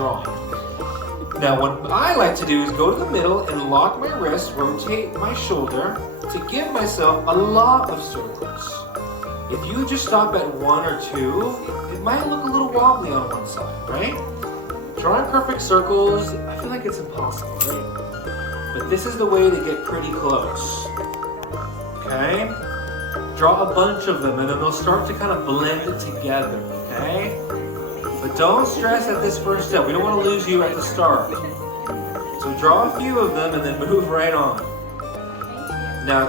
drawing. Now what I like to do is go to the middle and lock my wrist, rotate my shoulder to give myself a lot of circles. If you just stop at one or two, it might look a little wobbly on one side, right? Drawing perfect circles, I feel like it's impossible, right? But this is the way to get pretty close. Okay? Draw a bunch of them and then they'll start to kind of blend together, okay? But don't stress at this first step. We don't want to lose you at the start. So draw a few of them and then move right on. Now,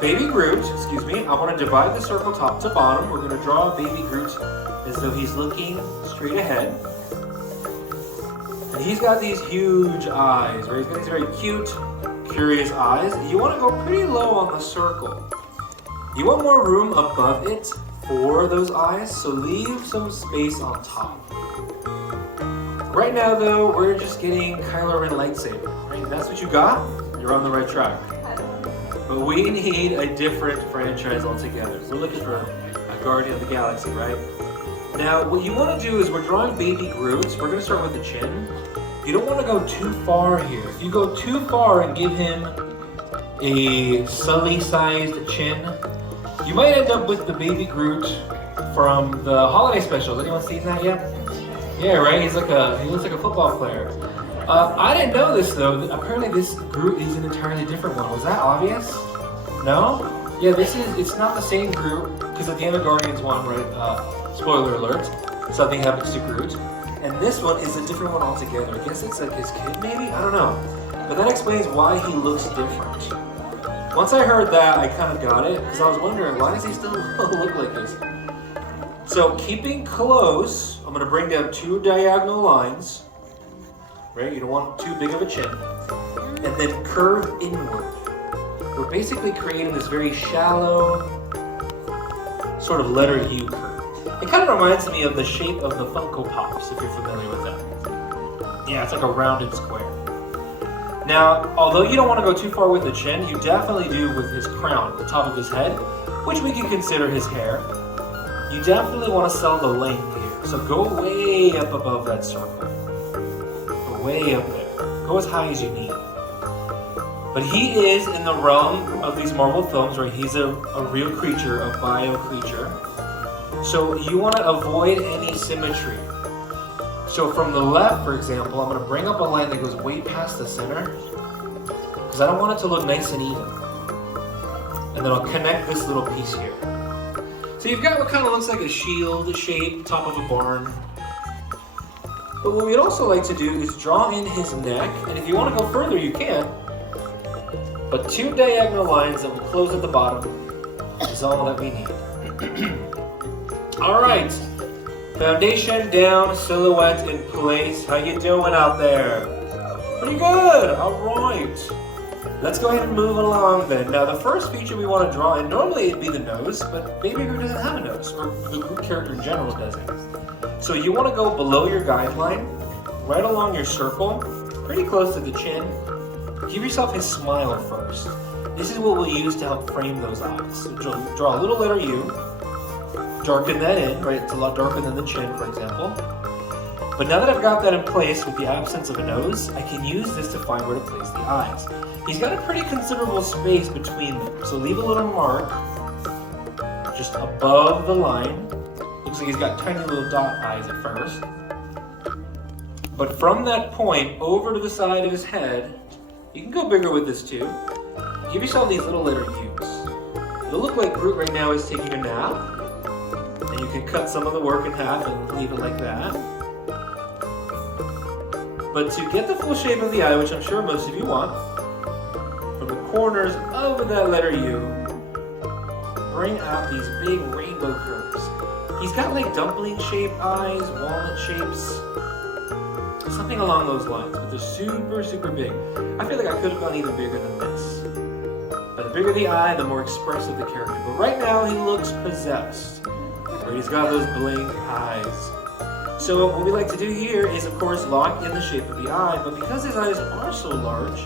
baby Groot, I want to divide the circle top to bottom. We're going to draw baby Groot as though he's looking straight ahead. And he's got these huge eyes, right? He's got these very cute, curious eyes. You want to go pretty low on the circle. You want more room above it for those eyes, so leave some space on top. Right now though, we're just getting Kylo Ren lightsaber, right? That's what you got? You're on the right track. But we need a different franchise altogether. So we're looking for a Guardian of the Galaxy, right? Now, what you want to do is we're drawing baby Groot. We're going to start with the chin. You don't want to go too far here. If you go too far and give him a Sully-sized chin, you might end up with the baby Groot from the holiday specials. Anyone seen that yet? Yeah, right? He looks like a football player. I didn't know this though. Apparently this Groot is an entirely different one. Was that obvious? No? Yeah, it's not the same Groot, because at the end of Guardians 1, right, spoiler alert, something happens to Groot. And this one is a different one altogether. I guess it's like his kid maybe? I don't know. But that explains why he looks different. Once I heard that, I kind of got it, because I was wondering, why does he still look like this? So keeping close, I'm going to bring down 2 diagonal lines. Right? You don't want too big of a chin. And then curve inward. We're basically creating this very shallow sort of letter U curve. It kind of reminds me of the shape of the Funko Pops, if you're familiar with that. Yeah, it's like a rounded square. Now, although you don't want to go too far with the chin, you definitely do with his crown, the top of his head, which we can consider his hair. You definitely want to sell the length here. So go way up above that circle. Go way up there. Go as high as you need. But he is in the realm of these Marvel films where he's a real creature, a bio creature. So you want to avoid any symmetry. So from the left, for example, I'm going to bring up a line that goes way past the center, because I don't want it to look nice and even. And then I'll connect this little piece here. So you've got what kind of looks like a shield shape, top of a barn. But what we'd also like to do is draw in his neck, and if you want to go further, you can. But 2 diagonal lines that will close at the bottom is all that we need. All right. Foundation down, silhouette in place. How you doing out there? Pretty good. All right. Let's go ahead and move along then. Now the first feature we want to draw in, normally it'd be the nose, but Baby Groot doesn't have a nose, or the Groot character in general doesn't. So you want to go below your guideline, right along your circle, pretty close to the chin. Give yourself his smile first. This is what we'll use to help frame those eyes. So draw a little letter U. Darken that in, right? It's a lot darker than the chin, for example. But now that I've got that in place with the absence of a nose, I can use this to find where to place the eyes. He's got a pretty considerable space between them, so leave a little mark just above the line. Looks like he's got tiny little dot eyes at first. But from that point over to the side of his head, you can go bigger with this too. Give yourself these little letter U's. It'll look like Groot right now is taking a nap. And you can cut some of the work in half and leave it like that. But to get the full shape of the eye, which I'm sure most of you want, from the corners of that letter U, bring out these big rainbow curves. He's got like dumpling-shaped eyes, walnut shapes, something along those lines, but they're super, super big. I feel like I could have gone even bigger than this. But the bigger the eye, the more expressive the character. But right now, he looks possessed. He's got those blank eyes. So what we like to do here is, of course, lock in the shape of the eye, but because his eyes are so large,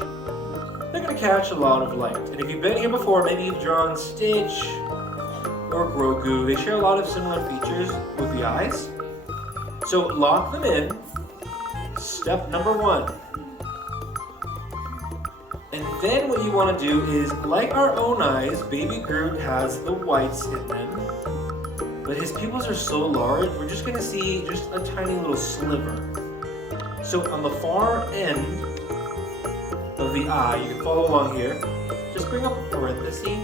they're going to catch a lot of light. And if you've been here before, maybe you've drawn Stitch or Grogu. They share a lot of similar features with the eyes. So lock them in, step number 1. And then what you want to do is, like our own eyes, Baby Groot has the whites in them. But his pupils are so large, we're just going to see just a tiny little sliver. So on the far end of the eye, you can follow along here, just bring up a parenthesis,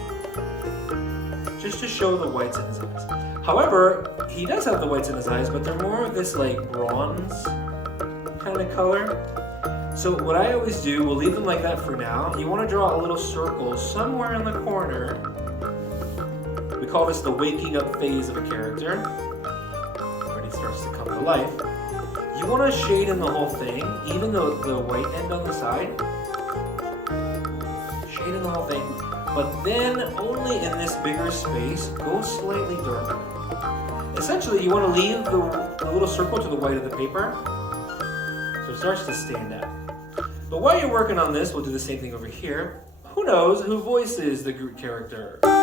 just to show the whites in his eyes. However, he does have the whites in his eyes, but they're more of this like bronze kind of color. So what I always do, we'll leave them like that for now. You want to draw a little circle somewhere in the corner. We call this the waking up phase of a character, when he starts to come to life. You want to shade in the whole thing, even though the white end on the side. Shade in the whole thing, but then only in this bigger space, go slightly darker. Essentially, you want to leave the little circle to the white of the paper, so it starts to stand out. But while you're working on this, we'll do the same thing over here. Who knows who voices the Groot character? Vin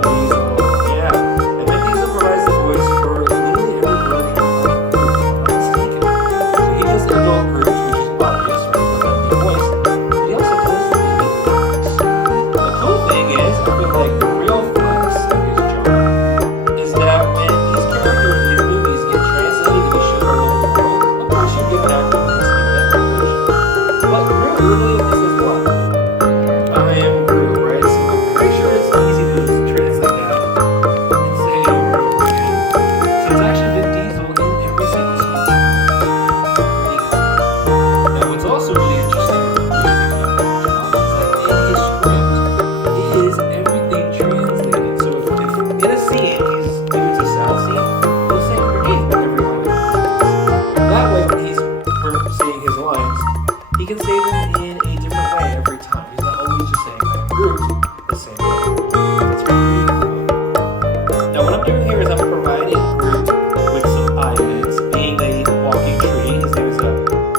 Diesel. Yeah, and Vin Diesel provides the voice for literally every version of Groot, if I'm not mistaken. So he does the adult Groot, which is obvious, right? But the voice. But he also does the baby Groot. The cool thing is, I feel like the real flex of his job is that when these characters in these movies get translated to be shown all over the world, of course you get an actor who can speak that language. But Groot literally this is what? I am Groot, right? So I'm pretty sure it's easy to just translate that and say it over and over again. So it's actually Vin Diesel in every single speech. Pretty cool. Now what's also really interesting and amazing about that job is that in his script is everything translated. So if in a scene, if it's a sound scene, he'll say underneath what everyone is. That way when he's saying his lines, he can say them in a different way every time. He's not always just saying I'm Groot the same way. It's pretty cool. Now what I'm doing here is I'm providing Groot with some eyelids, being a walking tree. His name is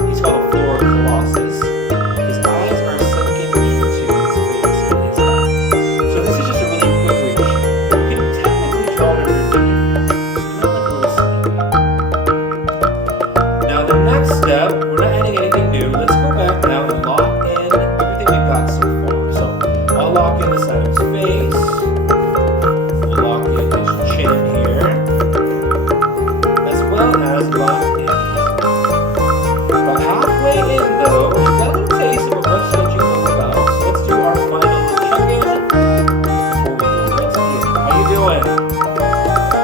he's called a floor colossus. His eyes are sunken into his face and his eye. So this is just a really quick way to show. You can technically draw it underneath. Not like a little snippet. Now the next step, we're not adding anything new. Let's go back now and lock in everything we've got so far. So I'll lock in the side of his face. We'll lock in his chin here, as well as lock in his mouth. About halfway in though, we've got a little taste of what brush sketching is all about. So let's do our final little check-in before we go right to the end. How you doing?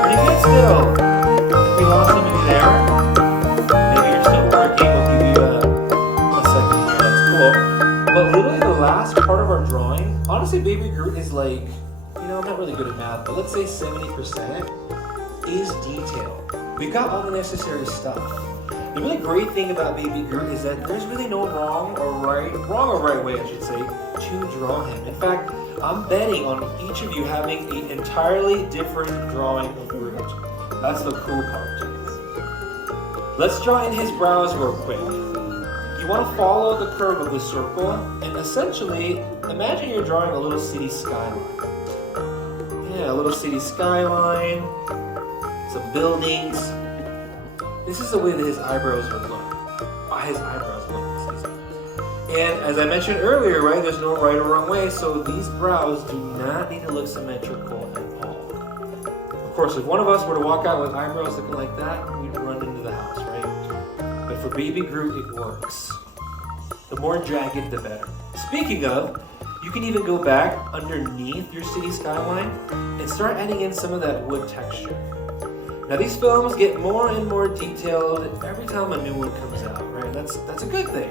Pretty good still. We lost some of you there. Maybe you're still working. We'll give you a second here. That's cool. But literally the last part of our drawing, honestly, Baby Groot is like, you know, I'm not really good at math, but let's say 70% is detail. We've got all the necessary stuff. The really great thing about Baby Groot is that there's really no wrong or right way, I should say, to draw him. In fact, I'm betting on each of you having an entirely different drawing of Groot. That's the cool part. Let's draw in his brows real quick. You want to follow the curve of the circle, and essentially, imagine you're drawing a little city skyline. Yeah, a little city skyline, some buildings. This is the way that his eyebrows are look. Excuse me. And as I mentioned earlier, right, there's no right or wrong way, so these brows do not need to look symmetrical at all. Of course, if one of us were to walk out with eyebrows looking like that, we'd run into the house, right? But for Baby Groot, it works. The more jagged, the better. Speaking of, you can even go back underneath your city skyline and start adding in some of that wood texture. Now these films get more and more detailed every time a new one comes out, right? That's a good thing.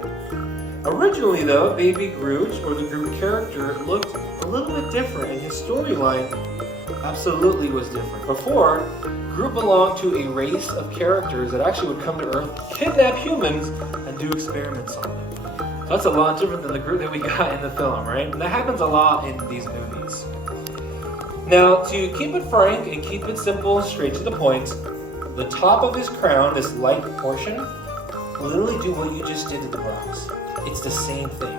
Originally though, Baby Groot, or the Groot character, looked a little bit different, and his storyline absolutely was different. Before, Groot belonged to a race of characters that actually would come to Earth, kidnap humans, and do experiments on them. So that's a lot different than the Groot that we got in the film, right? And that happens a lot in these movies. Now, to keep it frank and keep it simple, straight to the point, the top of his crown, this light portion, literally do what you just did to the brows. It's the same thing.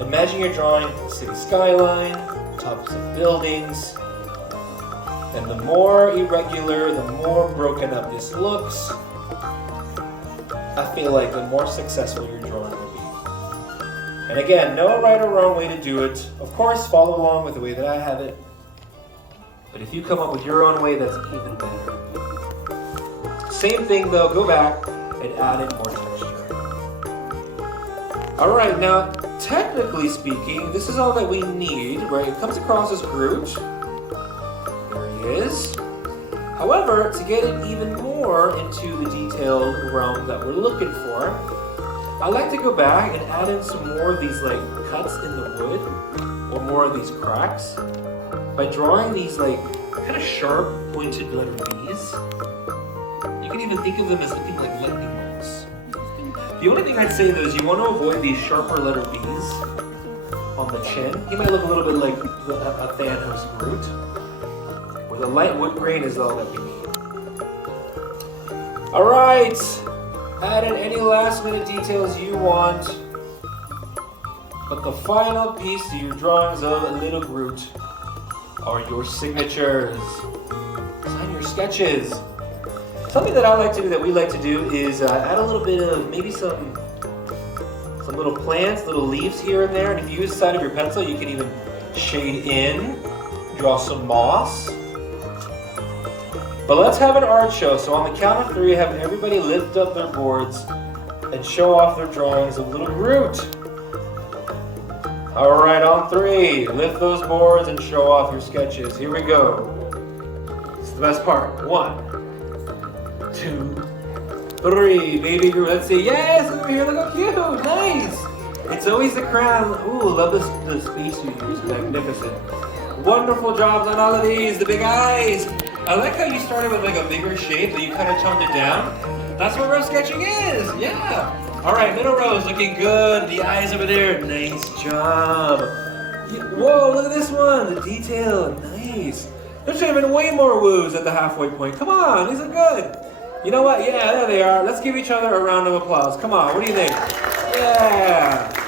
Imagine you're drawing the city skyline, tops of buildings, and the more irregular, the more broken up this looks, I feel like the more successful your drawing will be. And again, no right or wrong way to do it. Of course, follow along with the way that I have it. But if you come up with your own way, that's even better. Same thing though, go back and add in more texture. All right, now, technically speaking, this is all that we need, right? It comes across as Groot. There he is. However, to get it even more into the detailed realm that we're looking for, I like to go back and add in some more of these like cuts in the wood, or more of these cracks, by drawing these like kind of sharp, pointed letter B's. You can even think of them as looking like lightning bolts. The only thing I'd say though is you want to avoid these sharper letter B's on the chin. He might look a little bit like a Thanos Groot. Where the light wood grain is all that we need. All right, add in any last minute details you want. But the final piece to your drawings of a little Groot are your signatures. Sign your sketches. Something that I like to do, that we like to do, is add a little bit of maybe some little plants, little leaves here and there. And if you use the side of your pencil, you can even shade in, draw some moss. But let's have an art show. So on the count of 3, have everybody lift up their boards and show off their drawings of little Groot. All right, on 3, lift those boards and show off your sketches. Here we go. This is the best part. 1, 2, 3. Baby Groot. Let's see. Yes, over here. Look how cute. Nice. It's always the crown. Ooh, love the space you use. Magnificent. Wonderful jobs on all of these. The big eyes. I like how you started with like a bigger shape, but you kind of toned it down. That's what row sketching is. Yeah. All right, middle row is looking good. The eyes over there. Nice job. Whoa, look at this one. The detail. Nice. There should have been way more woos at the halfway point. Come on, these are good. You know what? Yeah, there they are. Let's give each other a round of applause. Come on, what do you think? Yeah.